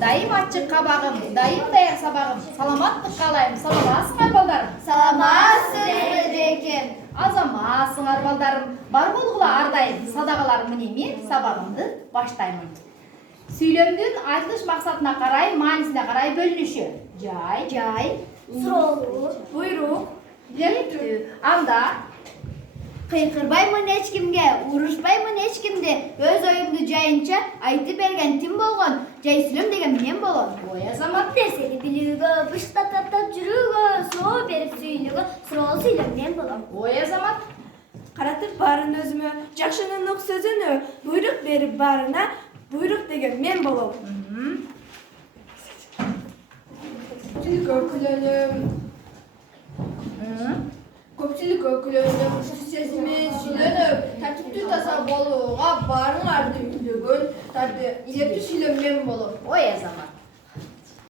дайым ачык кабагым, дайым даяк сабагым, саламаттык каалайм, саламатсыңар балдарым. Саламатсызбы эжекем. Азаматсыңар балдарым, бар болгула ардайым, садагаларым менен мен сабагымды баштаймын. Сүйлөмдүн айтылыш максатына карай, маанисине карай бөлүнүшү. Жай, Суроолуу, буйрук, илектүү. Анда кыйкырбаймын эч кимге, урушпаймын эч кимди. Өз оюмду жайынча айтып берген тим болгон. Жай сүйлөм деген мен болом. ой азамат, Нерсени билүүгө, быштап таптап жүрүүгө, соо берип сүйлүүгө, суроолуу сүйлөм мен болом. ой азамат, Каратып барын өзүмө, жакшынын ук сөзүнө, буйрук берип барына, буйрук деген мен болом. Көпчүлүк өкүлөрүнүн күчтүү сезими сүйлөнүп, тартиптүү таза болууга баарыңарды үндөгөн илектүү сүйлөм мен болом. ой азамат.